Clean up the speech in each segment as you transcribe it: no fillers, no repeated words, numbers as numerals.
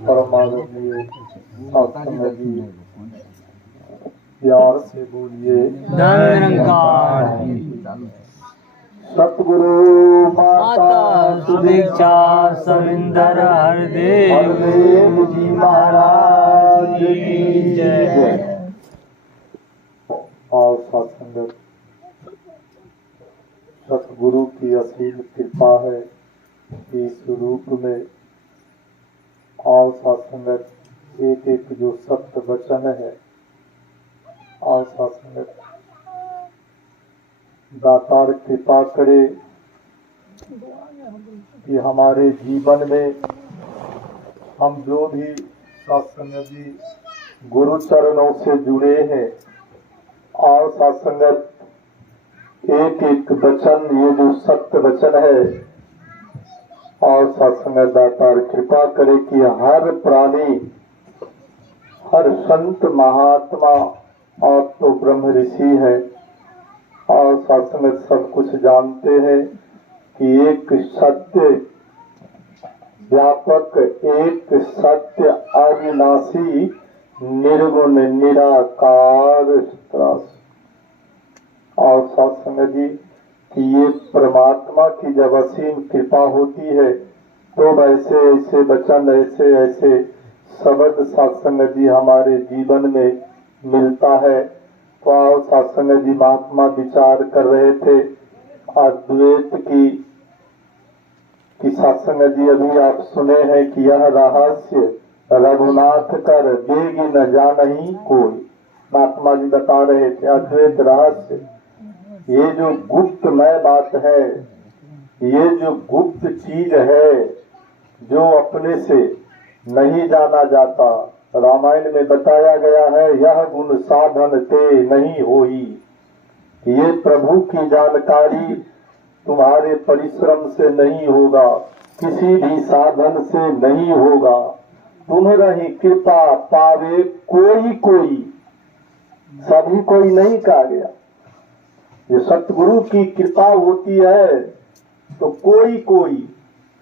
परमानंदीय सत्संग जी, प्यार से बोलिए धन निरंकार। सतगुरु माता सुदीक्षा सविंदर हरदेव हरदेव जी महाराज की जय। और सत्संगत, सतगुरु की असीम कृपा है इस रूप में। और सत्संगत, एक एक जो सत्य वचन है, और सत्संगत दातार कृपा करे कि हमारे जीवन में हम जो भी सत्संग जी गुरु चरणों से जुड़े हैं, और सत्संगत एक एक वचन, ये जो सत्य वचन है, और सत्संग दातार कृपा करे कि हर प्राणी, हर संत महात्मा और तो ब्रह्म ऋषि है, और सत्संग सब कुछ जानते हैं कि एक सत्य व्यापक, एक सत्य अविनाशी, निर्गुण निराकार त्रास। और सत्संग जी कि ये परमात्मा की जब असीम कृपा होती है तो ऐसे ऐसे वचन, ऐसे ऐसे शब्द सत्संग जी हमारे जीवन में मिलता है। तो आओ सत्संग जी, महात्मा विचार कर रहे थे अद्वैत की सत्संग जी अभी आप सुने हैं कि यह रहस्य रघुनाथ कर देगी न जानही कोई। महात्मा जी बता रहे थे अद्वैत रहस्य, ये जो गुप्तमय बात है, ये जो गुप्त चीज है, जो अपने से नहीं जाना जाता। रामायण में बताया गया है, यह गुण साधन ते नहीं होई। ये प्रभु की जानकारी तुम्हारे परिश्रम से नहीं होगा, किसी भी साधन से नहीं होगा। तुम रही कृपा पावे कोई कोई, सभी कोई नहीं कहा गया। ये सतगुरु की कृपा होती है तो कोई कोई।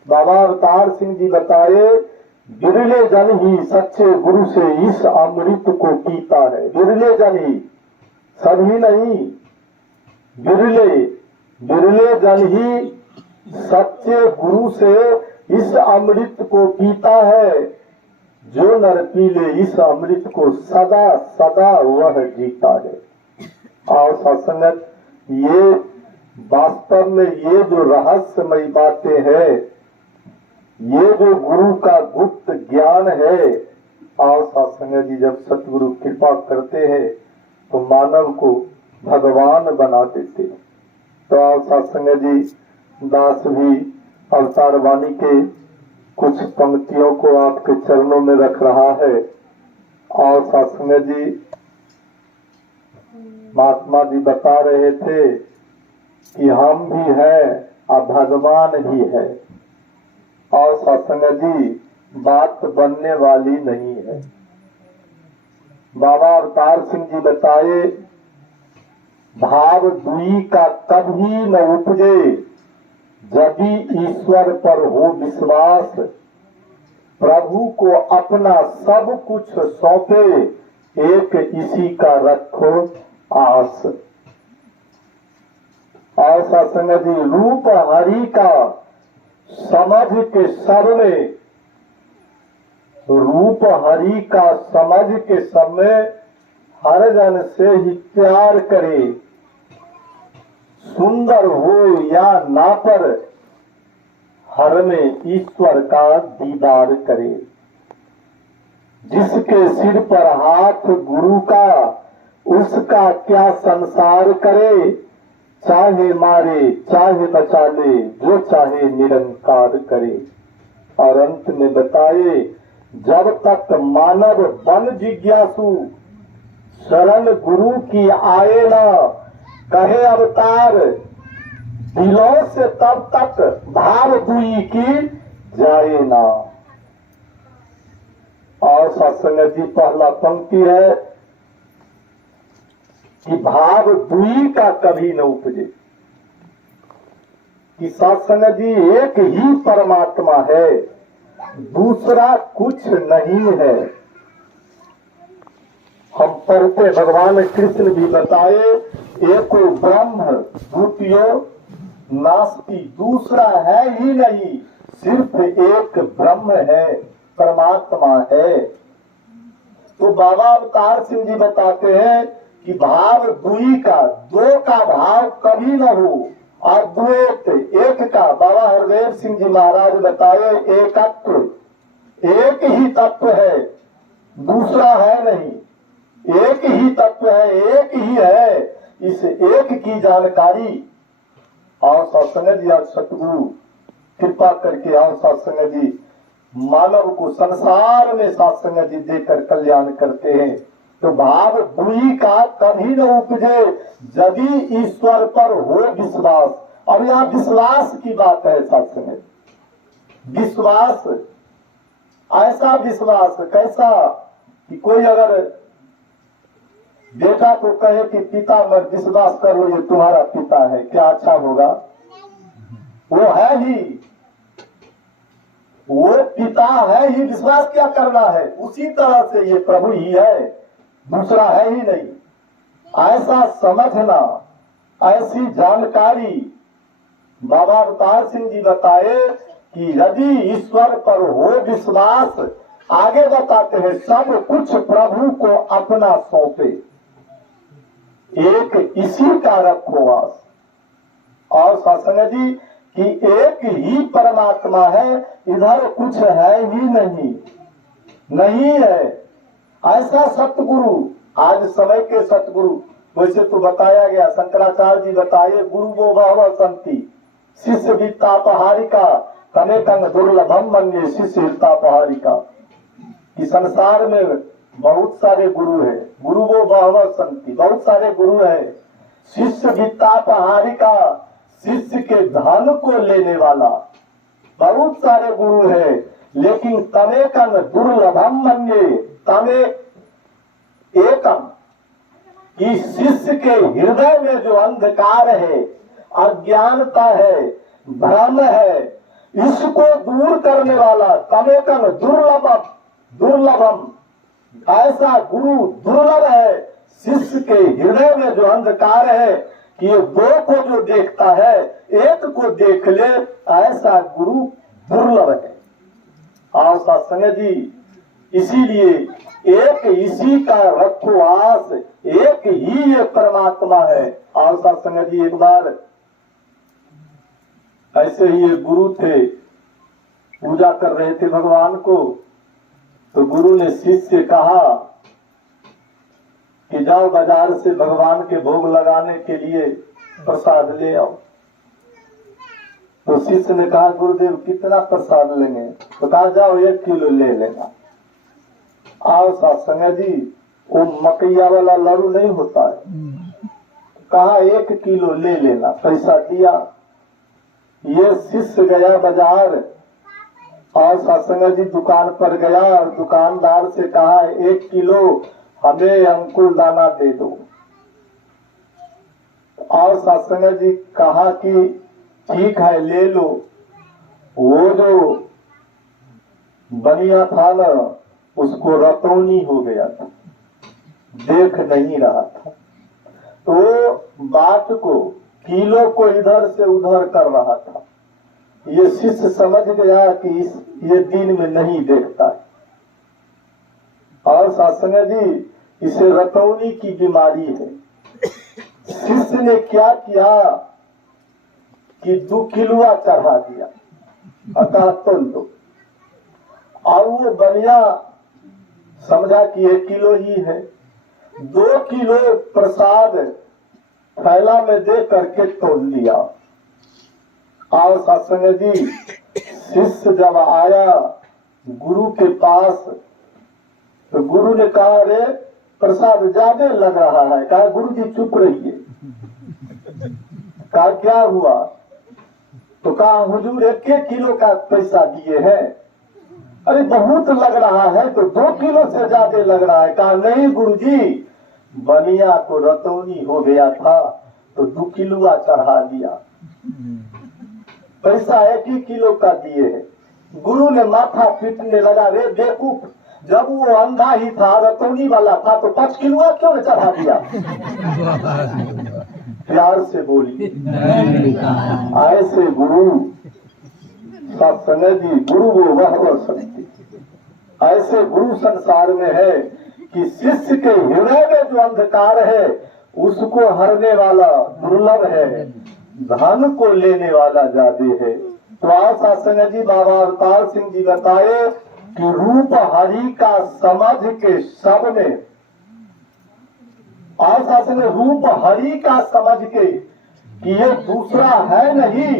बाबा अवतार सिंह जी बताए, बिरले जन ही सच्चे गुरु से इस अमृत को पीता है। बिरले जन ही, सभी नहीं, बिरले बिरले जन ही सच्चे गुरु से इस अमृत को पीता है। जो नर पीले इस अमृत को सदा सदा वह जीता है। और सत्संगत, ये वास्तव में ये जो रहस्यमयी बातें हैं, ये जो गुरु का गुप्त ज्ञान है, और सत्संग जी जब सतगुरु कृपा करते हैं तो मानव को भगवान बना देते हैं। तो और सत्संग जी दास भी अवतार वाणी के कुछ पंक्तियों को आपके चरणों में रख रहा है। और सत्संग जी महात्मा जी बता रहे थे कि हम भी हैं और भगवान भी है। और सत्संग जी बात बनने वाली नहीं है। बाबा अवतार सिंह जी बताए, भाव दुई का कभी न उपजे, यदि ईश्वर पर हो विश्वास। प्रभु को अपना सब कुछ सौंपे, एक इसी का रखो आस। और सत्संग जी रूप हरि का समझ के सब में, रूप हरि का समझ के सब में हर जन से ही प्यार करे। सुंदर हो या ना पर हर में ईश्वर का दीदार करे। जिसके सिर पर हाथ गुरु का, उसका क्या संसार करे। चाहे मारे चाहे बचा ले, जो चाहे निरंकार करे। और अंत में बताए, जब तक मानव बन जिज्ञासु, शरण गुरु की आए ना, कहे अवतार दिलों से, तब तक भाव दुई की जाए ना। और सत्संग जी पहला पंक्ति है कि भाव दुई का कभी न उपजे। कि सत्संग जी एक ही परमात्मा है, दूसरा कुछ नहीं है। हम पढ़ते भगवान कृष्ण भी बताए, एको ब्रह्म द्वितीयो नास्ति, दूसरा है ही नहीं, सिर्फ एक ब्रह्म है, परमात्मा है। तो बाबा अवतार सिंह जी बताते हैं कि भाव दुई का, दो का भाव कभी न हो, अद्वैत एक का। बाबा हरदेव सिंह जी महाराज बताए एकत्व, एक ही तत्व है, दूसरा है नहीं, एक ही तत्व है, एक ही है। इस एक की जानकारी और सत्संग जी, आज सतगुरु कृपा करके और सत्संग जी मानव को संसार में सत्संग जी देकर कल्याण करते हैं। तो भाव दुई का कभी न उपजे यदि ईश्वर पर हो विश्वास। अब यहाँ विश्वास की बात है सत्संग, विश्वास, ऐसा विश्वास कैसा कि कोई अगर बेटा को कहे कि पिता पर विश्वास करो ये तुम्हारा पिता है, क्या अच्छा होगा? वो है ही, वो पिता है ही, विश्वास क्या करना है? उसी तरह से ये प्रभु ही है, दूसरा है ही नहीं। ऐसा समझना, ऐसी जानकारी बाबा अवतार सिंह जी बताए कि यदि ईश्वर पर हो विश्वास, आगे बताते हैं सब कुछ प्रभु को अपना सौंपे, एक इसी का रखो आस। और सत्संग जी कि एक ही परमात्मा है, इधर कुछ है ही नहीं, नहीं है। ऐसा सतगुरु, आज समय के सतगुरु, वैसे तो बताया गया, शंकराचार्य जी बताए गुरु वो भाव संति शिष्य वित्तापहारिका तमेकंग दुर्लभम मन्ये शिष्य हितापहारिका। कि संसार में बहुत सारे गुरु है, गुरु वो भाव संति, बहुत सारे गुरु है। शिष्य वित्तापहारिका, शिष्य के धन को लेने वाला, बहुत सारे गुरु है, लेकिन तमेकंग दुर्लभम मन्ये, तमे एकम, कि शिष्य के हृदय में जो अंधकार है, अज्ञानता है, भ्रम है, इसको दूर करने वाला तमेकंग दुर्लभम, दुर्लभम, ऐसा गुरु दुर्लभ है। शिष्य के हृदय में जो अंधकार है कि ये दो को जो देखता है, एक को देख ले, ऐसा गुरु दुर्लभ है। और सत्संग जी इसीलिए एक इसी का रखो आस, एक ही ये परमात्मा है। और सत्संग जी एक बार ऐसे ही ये गुरु थे, पूजा कर रहे थे भगवान को, तो गुरु ने शिष्य से कहा कि जाओ बाजार से भगवान के भोग लगाने के लिए प्रसाद ले आओ। तो शिष्य ने कहा गुरुदेव कितना प्रसाद लेंगे? तो कहा जाओ 1 किलो ले लेना। आओ सत्संग जी, वो मकैया वाला लड़ू नहीं होता है, कहा 1 किलो ले लेना, पैसा दिया। ये शिष्य गया बाजार और सत्संग जी दुकान पर गया और दुकानदार से कहा 1 किलो हमें अंकुर दाना दे दो। और सत्संग जी कहा कि ठीक है ले लो। वो जो बनिया था ना, उसको रतौनी हो गया था, देख नहीं रहा था, तो बात को किलो को इधर से उधर कर रहा था। ये शिष्य समझ गया कि ये दिन में नहीं देखता है। और सत्संग जी इसे रतौनी की बीमारी है। शिष्य ने क्या किया कि 2 किलो चढ़ा दिया, कहा तोल दो। और वो बनिया समझा कि 1 किलो ही है। 2 किलो प्रसाद थैला में दे करके तोल दिया। और सत्संग जी शिष्य जब आया गुरु के पास, तो गुरु ने कहा अरे प्रसाद ज्यादा लग रहा है। कहा गुरु जी चुप रहिए। कहा क्या हुआ? तो कहा हुजूर 1 किलो का पैसा दिए हैं। अरे बहुत लग रहा है, तो 2 किलो से ज्यादा लग रहा है। कहा नहीं गुरुजी, बनिया को रतौनी हो गया था तो 2 किलो चढ़ा दिया। पैसा 1 किलो का दिए है। गुरु ने माथा पीटने लगा, रे बेवकूफ, जब वो अंधा ही था, रतौनी वाला था, तो 5 किलो क्यों न चढ़ा दिया? प्यार से बोली। ऐसे गुरु सत्संग जी, गुरु वो वह शक्ति, ऐसे गुरु संसार में है कि शिष्य के हृदय में जो अंधकार है उसको हरने वाला दुर्लभ है, धन को लेने वाला ज्यादा है। तो आज सत्संग जी बाबा अवतार सिंह जी बताए कि रूप हरि का समझ के सब में, आज सत्संग रूप हरि का समझ के कि ये दूसरा है नहीं,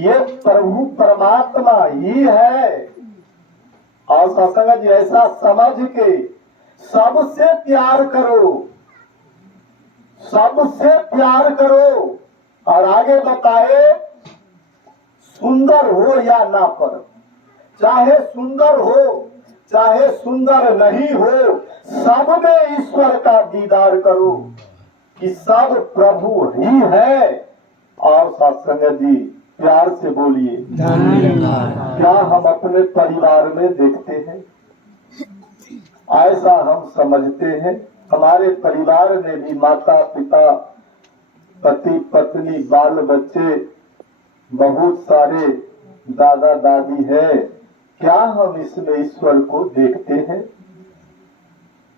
ये प्रभु परमात्मा ही है। और सत्संग जी ऐसा समझ के सबसे प्यार करो, सबसे प्यार करो। और आगे बताए सुंदर हो या ना पर, चाहे सुंदर हो चाहे सुंदर नहीं हो, सब में ईश्वर का दीदार करो कि सब प्रभु ही है। और सत्संग जी प्यार से बोलिए, क्या हम अपने परिवार में देखते हैं? ऐसा हम समझते हैं हमारे परिवार में भी माता पिता, पति पत्नी, बाल बच्चे, बहुत सारे दादा दादी है, क्या हम इसमें ईश्वर को देखते हैं?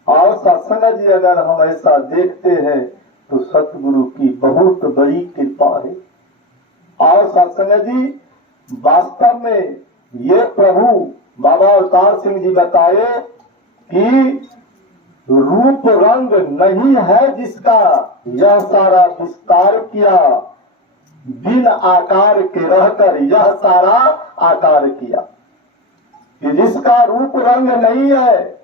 और सत्संग जी अगर हम ऐसा देखते हैं तो सतगुरु की बहुत बड़ी कृपा है। और सत्संग जी वास्तव में ये प्रभु बाबा अवतार सिंह जी बताए कि रूप रंग नहीं है जिसका यह सारा विस्तार किया, बिन आकार के रहकर यह सारा आकार किया। कि जिसका रूप रंग नहीं है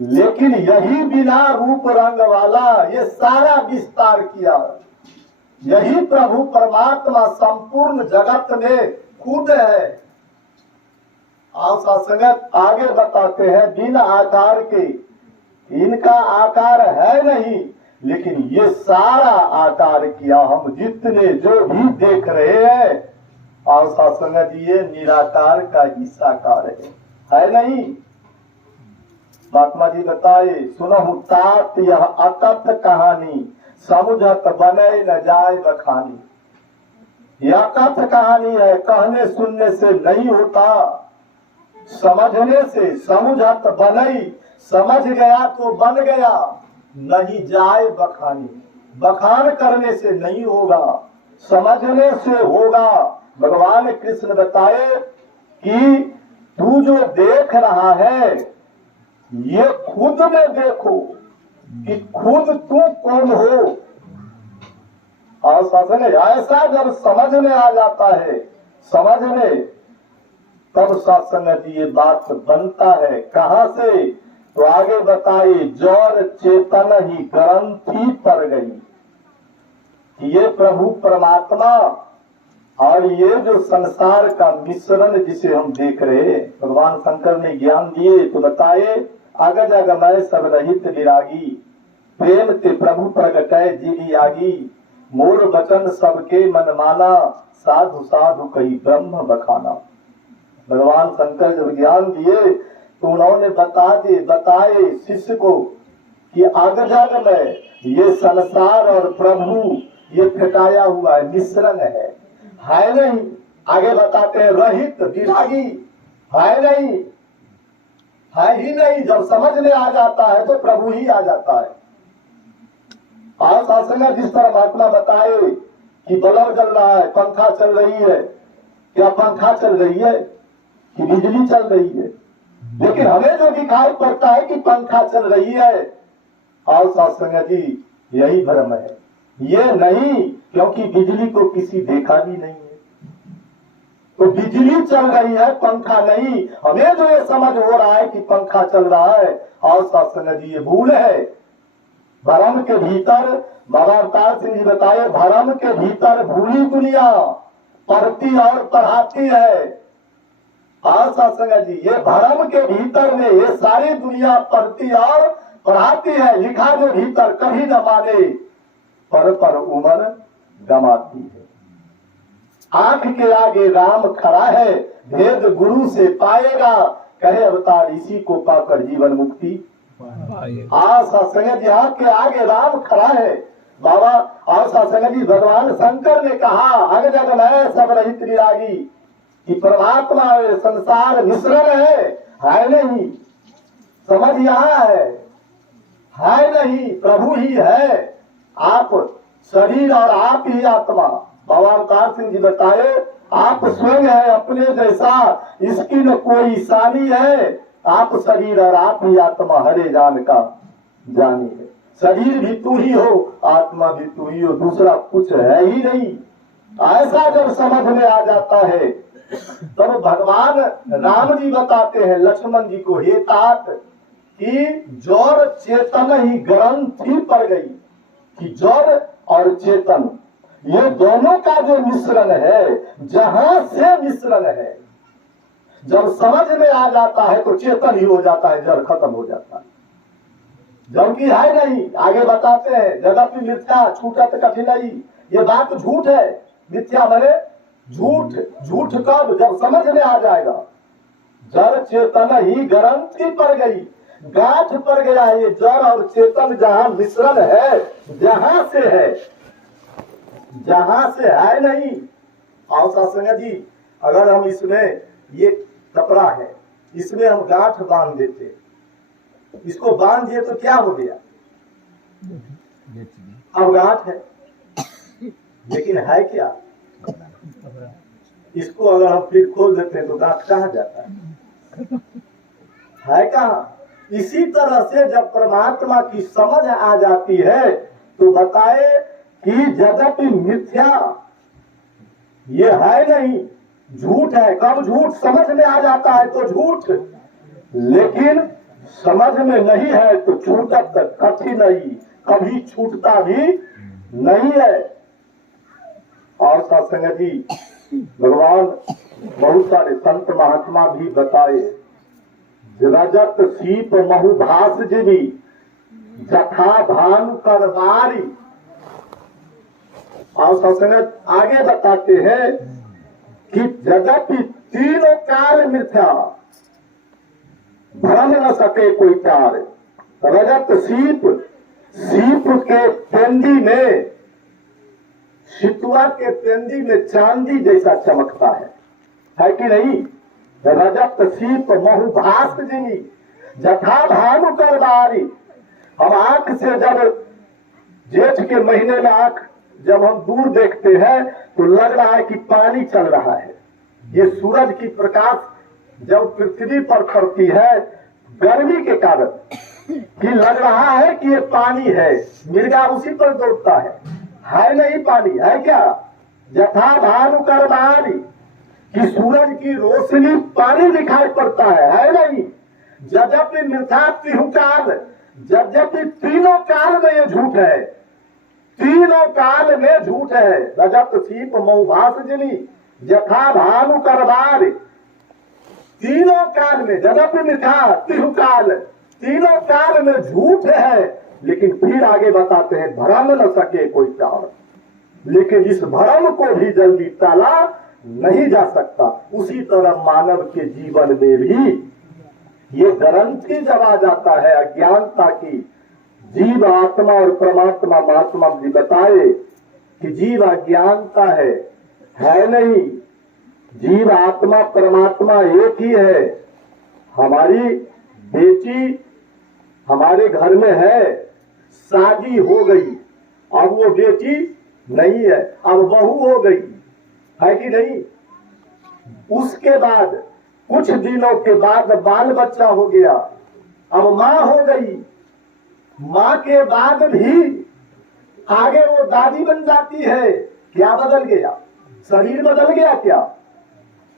लेकिन यही बिना रूप रंग वाला ये सारा विस्तार किया, यही प्रभु परमात्मा संपूर्ण जगत में खुद है। और संगत आगे बताते हैं बिन आकार के, इनका आकार है नहीं लेकिन ये सारा आकार किया। हम जितने जो भी देख रहे हैं और सत्संग जी ये निराकार का ही साकार है नहीं। महात्मा जी बताए, सुनहु तात यह अकथ कहानी, समुझत बने न जाए बखानी। यह अकथ कहानी है, कहने सुनने से नहीं होता, समझने से। समुझत बनई, समझ गया तो बन गया, नहीं जाए बखानी, बखान करने से नहीं होगा, समझने से होगा। भगवान कृष्ण बताए कि तू जो देख रहा है ये खुद में देखो कि खुद तू कौन हो। और सत्संग ऐसा जब समझ में आ जाता है, समझ में, तब सत्संग जी ये बात बनता है। कहां से? तो आगे बताइए, जौर चेतन ही ग्रंथि पर गई। ये प्रभु परमात्मा और ये जो संसार का मिश्रण जिसे हम देख रहे हैं, भगवान शंकर ने ज्ञान दिए तो बताए, अगज अगमय सब रहित विरागी, प्रेम ते प्रभु प्रगटय जीवी आगी, मोर वचन सबके मन माना, साधु साधु कही ब्रह्म बखाना। भगवान शंकर जब ज्ञान दिए तो उन्होंने बताए शिष्य को कि अगजग में ये संसार और प्रभु ये फेटाया हुआ है, मिश्रण है नहीं। आगे बताते हैं रहित विरागी, है नहीं, है ही नहीं। जब समझ में आ जाता है तो प्रभु ही आ जाता है। आज शासन में जिस तरह महात्मा बताए कि बल्ब जल रहा है, पंखा चल रही है, क्या पंखा चल रही है कि बिजली चल रही है? लेकिन हमें जो दिखाई पड़ता है कि पंखा चल रही है। और सत्संग जी यही भ्रम है, ये नहीं, क्योंकि बिजली को किसी देखा भी नहीं है। तो बिजली चल रही है, पंखा नहीं। हमें जो ये समझ हो रहा है कि पंखा चल रहा है, और सत्संग जी ये भूल है। भरम के भीतर बाबा अवतार सिंह जी बताए, भरम के भीतर भूली दुनिया पढ़ती और पढ़ाती है। और सत्संग जी ये भरम के भीतर में ये सारी दुनिया पढ़ती और पढ़ाती है। लिखा जो भीतर कभी न माने, पर उम्र गमाती है। आंख के आगे राम खड़ा है, भेद गुरु से पाएगा, कहे अवतार इसी को पाकर जीवन मुक्ति। आशा संगत जी, आंख के आगे राम खड़ा है बाबा। आशा संगत जी, भगवान शंकर ने कहा अग जग मैं सब रहित विरागी, कि परमात्मा है, संसार मिश्रण है नहीं, समझ यहाँ है नहीं, प्रभु ही है, आप शरीर और आप ही आत्मा। बाबा अवतार सिंह जी बताए आप स्वयं है अपने जैसा, इसकी न कोई सानी है, आप शरीर और आप ही आत्मा, हरे जान का जानी है। शरीर भी तू ही हो, आत्मा भी तू ही हो, दूसरा कुछ है ही नहीं। ऐसा जब समझ में आ जाता है तब भगवान राम जी बताते हैं लक्ष्मण जी को, हे तात, कि जड़ चेतन ही ग्रंथि पड़ गई, कि जड़ और चेतन ये दोनों का जो मिश्रण है, जहां से मिश्रण है, जब समझ में आ जाता है तो चेतन ही हो जाता है, जड़ खत्म हो जाता है, जबकि है नहीं। आगे बताते हैं जगत की मिथ्या छूटत कठिनाई, ये बात झूठ है। मिथ्या माने झूठ, झूठ कब, जब समझ में आ जाएगा। जड़ चेतन ही ग्रंथि पड़ गई, गांठ पड़ गया। ये जड़ और चेतन जहां मिश्रण है, जहां से है नहीं। और संगत जी, अगर हम इसमें ये कपड़ा है, इसमें हम गांठ बांध देते, इसको बांध दिए तो क्या हो गया, अब गांठ है, लेकिन है क्या, इसको अगर हम फिर खोल देते हैं तो गांठ कहाँ जाता है कहाँ। इसी तरह से जब परमात्मा की समझ आ जाती है तो बताए कि यद्यपि मिथ्या ये है नहीं, झूठ है। कब झूठ समझ में आ जाता है तो झूठ, लेकिन समझ में नहीं है तो छूटत कठिन नहीं, कभी छूटता भी नहीं है। और सत्संग जी, भगवान बहुत सारे संत महात्मा भी बताए, रजत सीप महुभास जिनी जथा भानु करवारी। और सत्संग आगे बताते हैं कि यद्यपि तीनों काल मिथ्या, भ्रम न सके कोई चार। रजत सीप, सीप के पेंदी में, सितुआ के पेंदी में चांदी जैसा चमकता है कि नहीं। रजत सीप महुभास जिनी जथा भानु करवारी। हम आंख से जब जेठ के महीने में आंख जब हम दूर देखते हैं तो लग रहा है कि पानी चल रहा है। ये सूरज की प्रकाश जब पृथ्वी पर पड़ती है गर्मी के कारण, कि लग रहा है कि ये पानी है, मिर्गा उसी पर दौड़ता है नहीं पानी, है क्या। जथा भानु करवारी, कि सूरज की रोशनी पानी दिखाई पड़ता है नहीं। यद्यपि मिथ्या तिहुकाल, यद्यपि तीनों काल में ये झूठ है, तीनों काल में झूठ है। रजत सीप महुभास जिनी जथा भानु करवारी, तीनों काल में, यद्यपि मिथ्या तिहुकाल, तीनों काल में झूठ है। लेकिन फिर आगे बताते हैं भ्रम न सके कोई चार, लेकिन इस भ्रम को भी जल्दी टाला नहीं जा सकता। उसी तरह मानव के जीवन में भी ये ग्रंथि जब आ जाता है अज्ञानता की, जीव आत्मा और परमात्मा, महात्मा जी बताए कि जीव अज्ञानता है नहीं। जीव आत्मा परमात्मा एक ही है। हमारी बेटी हमारे घर में है, शादी हो गई, अब वो बेटी नहीं है, अब बहू हो गई, है कि नहीं। उसके बाद कुछ दिनों के बाद बाल बच्चा हो गया, अब माँ हो गई, माँ के बाद भी आगे वो दादी बन जाती है। क्या बदल गया, शरीर बदल गया क्या।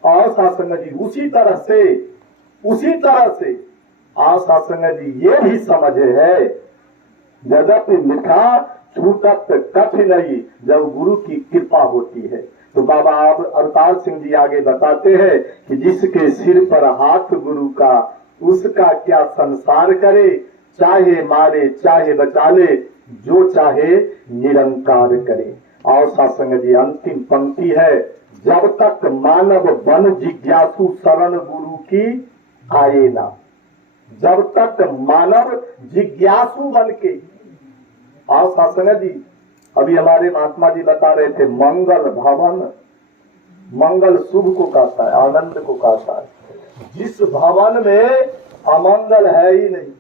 और सत्संग जी उसी तरह से और सत्संग जी ये भी समझ है, यद्यपि मिठा छूटत कठिन नहीं, जब गुरु की कृपा होती है। तो बाबा अवतार सिंह जी आगे बताते हैं कि जिसके सिर पर हाथ गुरु का, उसका क्या संसार करे, चाहे मारे चाहे बचा ले, जो चाहे निरंकार करे। और सत्संग जी अंतिम पंक्ति है, जब तक मानव बन जिज्ञासु शरण गुरु की आए ना। जब तक मानव जिज्ञासु बन के, आओ शासन जी, अभी हमारे महात्मा जी बता रहे थे मंगल भवन, मंगल शुभ को कहता है, आनंद को कहता है। जिस भवन में अमंगल है ही नहीं,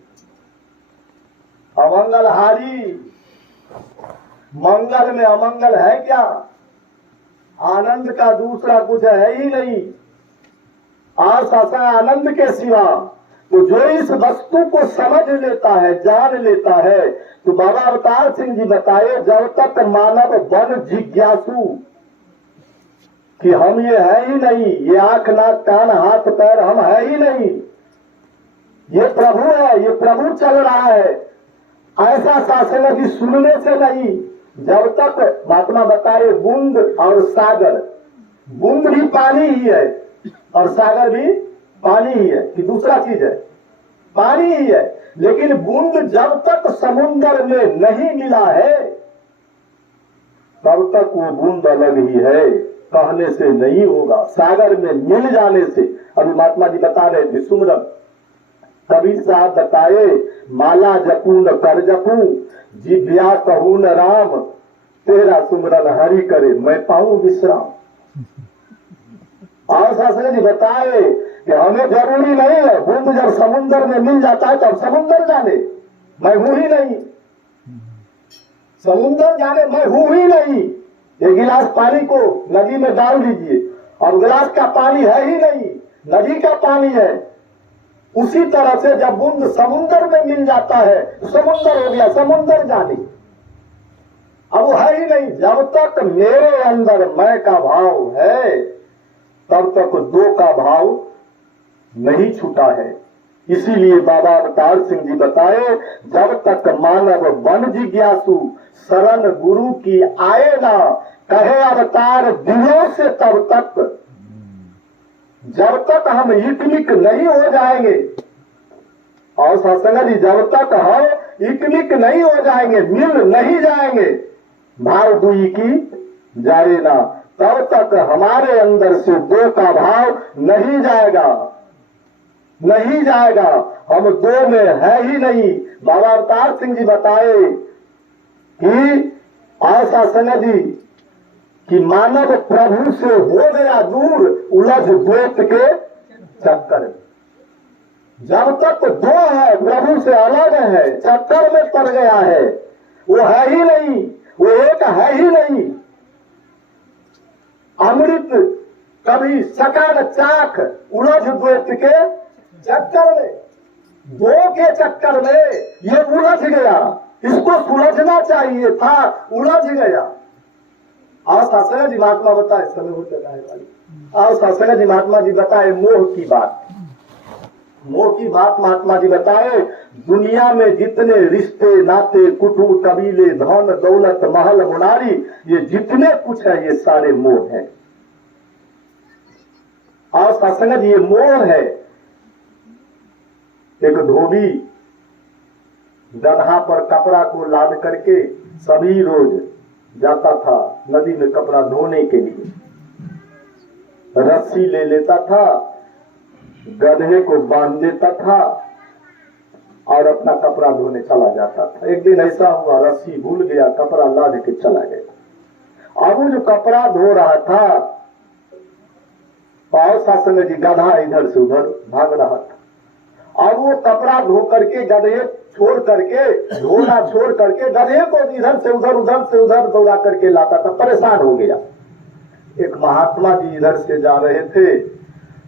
अमंगल हारी, मंगल में अमंगल है क्या? आनंद का दूसरा कुछ है ही नहीं। आशा आनंद के सिवा तो जो इस वस्तु को समझ लेता है, जान लेता है, तो बाबा अवतार सिंह जी बताए जब तक मानव बन जिज्ञासु कि हम ये है ही नहीं, ये आंख नाक कान हाथ पैर हम है ही नहीं, ये प्रभु है, ये प्रभु चल रहा है, ऐसा शासन की सुनने से नहीं। जब तक महात्मा बताए बूंद और सागर, बूंद भी पानी ही है और सागर भी पानी ही है कि दूसरा चीज है, पानी ही है। लेकिन बूंद जब तक समुद्र में नहीं मिला है तब तक वो बूंद अलग ही है, कहने से नहीं होगा। सागर में मिल जाने से, अभी महात्मा जी बता रहे थे सुमरन, कबीर साहब बताए माला जपू न कर जपू, जिव्या कहू न राम, तेरा सुमरन हरि करे मैं पाऊं विश्राम। और शास्त्री जी बताए कि हमें जरूरी नहीं है, बूंद जब समुद्र में मिल जाता है तब समुद्र जाने, मैं हूं ही नहीं, समुद्र जाने मैं हूं ही नहीं। एक गिलास पानी को नदी में डाल दीजिए और गिलास का पानी है ही नहीं, नदी का पानी है। उसी तरह से जब बूंद समुद्र में मिल जाता है समुद्र हो गया, समुद्र जाने, अब वो है ही नहीं। जब तक मेरे अंदर मैं का भाव है तब तक दो का भाव नहीं छूटा है। इसीलिए बाबा अवतार सिंह जी बताए जब तक मानव बन जिज्ञासु शरण गुरु की आए ना, कहे अवतार दिलों से तब तक, जब तक हम इकमिक नहीं हो जाएंगे, और सत्संग जी जब तक हम इकमिक नहीं हो जाएंगे, मिल नहीं जाएंगे, भाव दुई की जाए ना, तब तक हमारे अंदर से दो का भाव नहीं जाएगा, नहीं जाएगा। हम दो में है ही नहीं। बाबा अवतार सिंह जी बताए कि ऐसा सनदी कि मानव प्रभु से हो गया दूर, उलझ द्वैत के चक्कर में। जब तक दो है, प्रभु से अलग है, चक्कर में पड़ गया है, वो है ही नहीं, वो एक है ही नहीं। अमृत कभी सकान चाख, उलझ द्वैत के चक्कर में, दो के चक्कर में ये उलझ गया, इसको सुलझना चाहिए था, उलझ गया। और शास्त्र जी महात्मा बताए समय होते वाली, और शास्त्र जी महात्मा जी बताए मोह की बात, मोह की बात महात्मा जी बताए दुनिया में जितने रिश्ते नाते कुटुंब कबीले धन दौलत महल मुनारी, ये जितने कुछ है ये सारे मोह है। और शास्त्र जी ये मोह है। एक धोबी गदहा पर कपड़ा को लाद करके सभी रोज जाता था नदी में कपड़ा धोने के लिए, रस्सी ले लेता था, गधे को बांध देता था और अपना कपड़ा धोने चला जाता था। एक दिन ऐसा हुआ रस्सी भूल गया, कपड़ा लाद के चला गया। अब वो जो कपड़ा धो रहा था, पाव शासन जी गधा इधर से उधर भाग रहा था। अब वो कपड़ा धो करके गधे छोड़ करके, धोना छोड़ करके गधे को इधर से उधर दौड़ा करके लाता था, परेशान हो गया। एक महात्मा जी इधर से जा रहे थे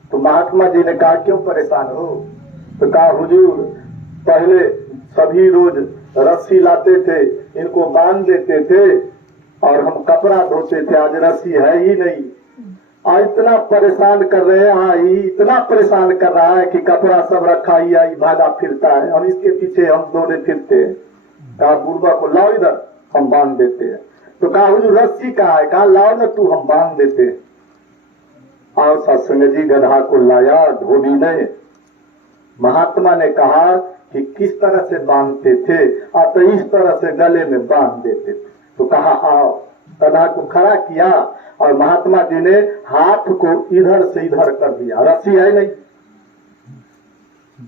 तो महात्मा जी ने कहा क्यों परेशान हो? तो कहा हुजूर पहले सभी रोज रस्सी लाते थे, इनको बांध देते थे और हम कपड़ा धोते थे, आज रस्सी है ही नहीं, और इतना परेशान कर रहे हैं, इतना परेशान कर रहा है कि कपड़ा सब रखा ही आई भागा फिरता है, हम इसके पीछे हम दौड़े फिरते हैं। कहा बुर्बा को लाओ इधर, हम बांध देते हैं। तो कहा हुजूर रस्सी कहाँ है? कहा लाओ ना तू, हम बांध देते हैं। और सत्संग जी गधा को लाया धोबी ने। महात्मा ने कहा कि किस तरह से बांधते थे? तो इस तरह से गले में बांध देते थे। तो कहा आओ, गधा को खड़ा किया और महात्मा जी ने हाथ को इधर से इधर कर दिया, रस्सी है नहीं,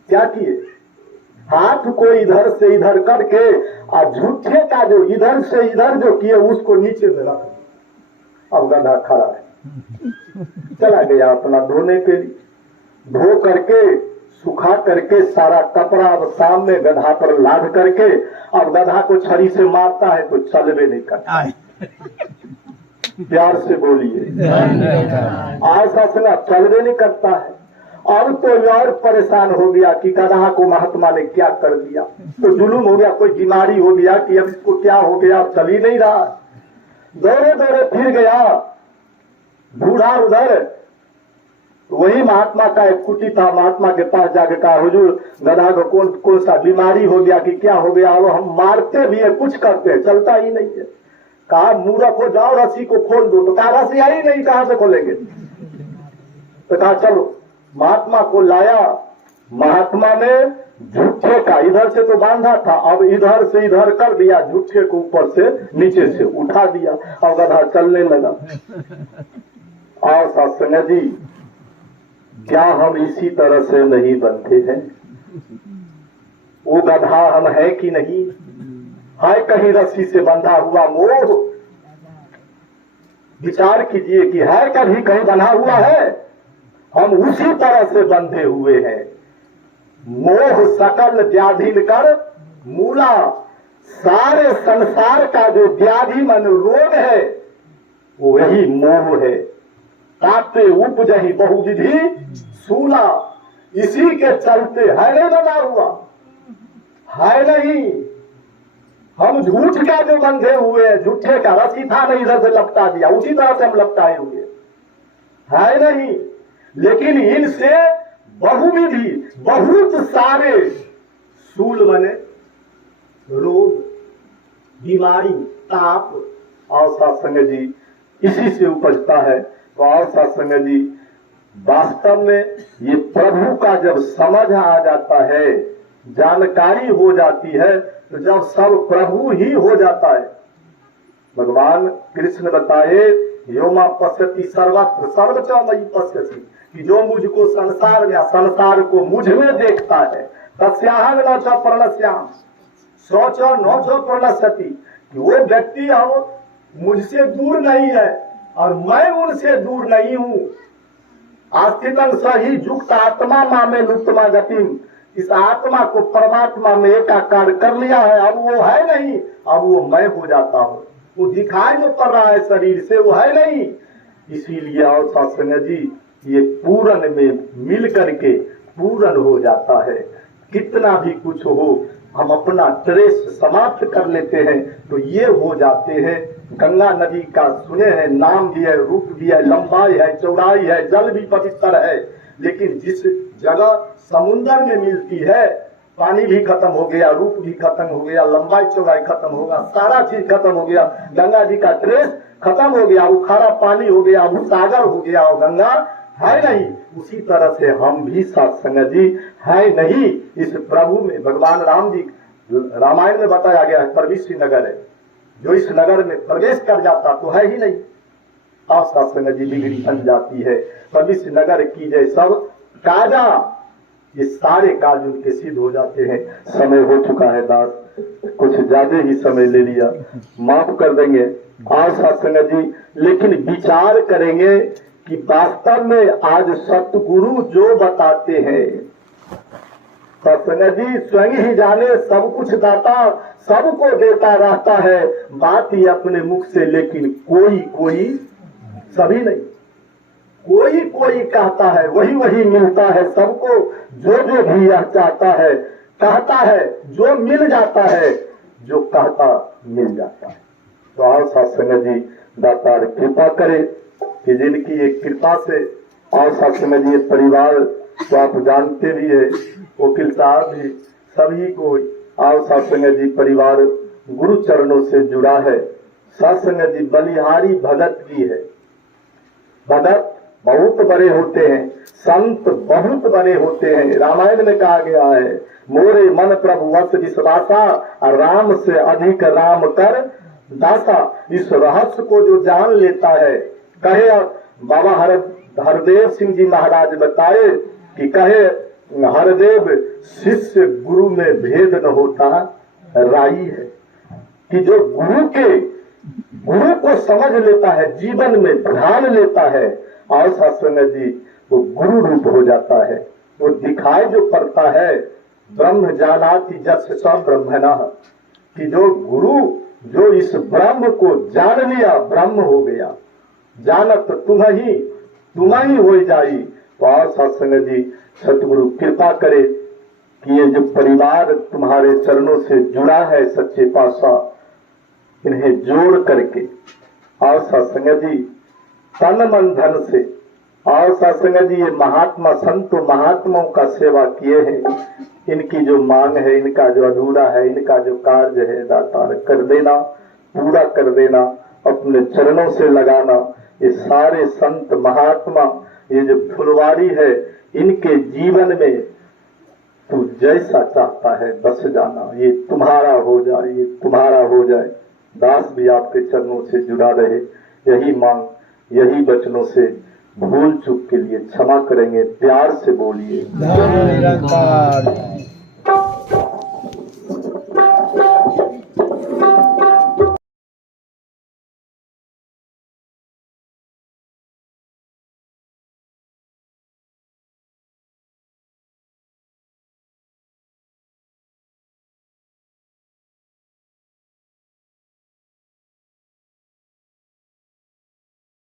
क्या किए, हाथ को इधर से इधर करके और झूठे का जो इधर से इधर जो किए उसको नीचे में रख दिया। अब गधा खड़ा है, चला गया अपना धोने के लिए, धो करके सुखा करके सारा कपड़ा अब सामने गधा पर लाद करके अब गधा को छड़ी से मारता है तो चलवे नहीं करता। प्यार से बोलिए, ऐसा सुना, चलवे नहीं करता है। अब तो और परेशान हो गया कि गधा को महात्मा ने क्या कर दिया, तो जुलूम हो गया, कोई बीमारी हो गया कि अब इसको क्या हो गया, अब चल ही नहीं रहा। दौड़े दौड़े फिर गया बूढ़ा उधर, वही महात्मा का एक कुटी था, महात्मा के पास जाके कहा हुजूर गधा को कौन सा बीमारी हो गया कि क्या हो गया, वो हम मारते भी है कुछ करते हैं चलता ही नहीं है। कहा मूर्ख हो जाओ, रस्सी को खोल दो, तो कहा रस्सी आई नहीं, कहां से खोलेंगे, तो कहा चलो महात्मा को लाया। महात्मा ने झूठे का इधर से तो बांधा था, अब इधर से इधर कर दिया, झूठे को ऊपर से नीचे से उठा दिया, अब गधा चलने लगा। और सत्संग जी, क्या हम इसी तरह से नहीं बनते हैं? वो गधा हम है कि नहीं है? कहीं रस्सी से बंधा हुआ मोह, विचार कीजिए कि है कभी कहीं बंधा हुआ है? हम उसी तरह से बंधे हुए हैं। मोह सकल व्याधिन कर मूला, सारे संसार का जो व्याधि मन रोग है वही मोह है। ताते उपजही बहुविधि सूला, इसी के चलते है नहीं बना हुआ, है नहीं। हम झूठ का जो बंधे हुए हैं, झूठे का रस्सी था नहीं, इधर से लपटा दिया, उसी तरह से हम लपटाए हुए है नहीं। लेकिन इनसे बहुविधि बहुत सारे सूल बने, रोग, बीमारी, ताप और सत्संग जी इसी से उपजता है। तो और सत्संग जी, वास्तव में ये प्रभु का जब समझ आ जाता है, जानकारी हो जाती है, तो जब सब प्रभु ही हो जाता है। भगवान कृष्ण बताए योमा पश्यति सर्वत्र सर्वत्र मयि पश्यति, कि जो मुझको संसार में, संसार को मुझ में देखता है, तस्याहं न च प्रणश्याम शौच न च प्रणश्यति, कि वो व्यक्ति मुझसे दूर नहीं है और मैं उनसे दूर नहीं हूँ। आस्थितं सही युक्त आत्मा मामे लुप्तमा गतिम, इस आत्मा को परमात्मा में एकाकार कर लिया है, अब वो है नहीं, अब वो मैं हो जाता हूँ। वो दिखाई जो पड़ रहा है शरीर से, वो है नहीं। इसीलिए और सत्संग जी, ये पूर्ण में मिल करके पूर्ण हो जाता है। कितना भी कुछ हो, हम अपना ट्रेस समाप्त कर लेते हैं तो ये हो जाते हैं। गंगा नदी का सुने हैं, नाम भी है, रूप भी है, लंबाई है, चौड़ाई है, जल भी पवित्र है, लेकिन जिस जगह समुद्र में मिलती है, पानी भी खत्म हो गया, रूप भी खत्म हो गया, लंबाई चौड़ाई खत्म होगा, सारा चीज खत्म हो गया, गंगा जी का ट्रेस खत्म हो गया, वो खारा पानी हो गया, वो सागर हो गया, और गंगा है नहीं। उसी तरह से हम भी सत्संग जी है नहीं इस प्रभु में। भगवान राम जी रामायण में बताया गया है, प्रविष्टि नगर है, जो इस नगर में प्रवेश कर जाता तो है ही नहीं। और सत्संग जी बिगड़ी बन जाती है। प्रविष्टि नगर की जय सब काजा, ये सारे काज उनके सिद्ध हो जाते हैं। समय हो चुका है दास, कुछ ज्यादा ही समय ले लिया, माफ कर देंगे। आज सत्संग जी लेकिन विचार करेंगे कि वास्तव में आज सतगुरु जो बताते हैं, सत्संग जी स्वयं ही जाने सब कुछ दाता, सबको देता रहता है, बात ही अपने मुख से, लेकिन कोई कोई, सभी नहीं, कोई कोई कहता है, वही वही मिलता है सबको, जो जो भी यह चाहता है कहता है, जो मिल जाता है, जो कहता मिल जाता है। तो आओ सत्संग जी दातार कृपा करे कि जिनकी एक कृपा से, और सत्संग जी परिवार तो आप जानते भी है, वकील साहब भी, सभी को आओ सत्संग जी परिवार गुरु चरणों से जुड़ा है। सत्संग जी बलिहारी भगत भी है। भगत बहुत बड़े होते हैं, संत बहुत बड़े होते हैं। रामायण में कहा गया है, मोरे मन प्रभु वस विश्वासा, राम से अधिक राम कर दाता इस रहस्य को जो जान लेता है, कहे बाबा हरदेव सिंह जी महाराज बताए कि कहे हरदेव शिष्य गुरु में भेद न होता राई है, कि जो गुरु को समझ लेता है, जीवन में ध्यान लेता है, और सत्संग जी वो गुरु रूप हो जाता है। वो दिखाई जो पड़ता है, ब्रह्म जानाति जस स ब्रह्मणः, कि जो गुरु जो इस ब्रह्म को जान लिया ब्रह्म हो गया, जानत तुम ही हो जाई। तो और सत्संग जी सतगुरु कृपा करे कि ये जो परिवार तुम्हारे चरणों से जुड़ा है सच्चे पातशाह, इन्हें जोड़ करके और सत्संग जी तन मन धन से, और सत्संग जी ये महात्मा संतों महात्माओं का सेवा किए हैं, इनकी जो मांग है, इनका जो अधूरा है, इनका जो कार्य है, दातार कर देना, पूरा कर देना, अपने चरणों से लगाना। ये सारे संत महात्मा, ये जो फुलवारी है, इनके जीवन में तू जैसा चाहता है बस जाना, ये तुम्हारा हो जाए, ये तुम्हारा हो जाए। दास भी आपके चरणों से जुड़ा रहे, यही मांग, यही वचनों से भूल चूक के लिए क्षमा करेंगे, प्यार से बोलिए। निरंकार।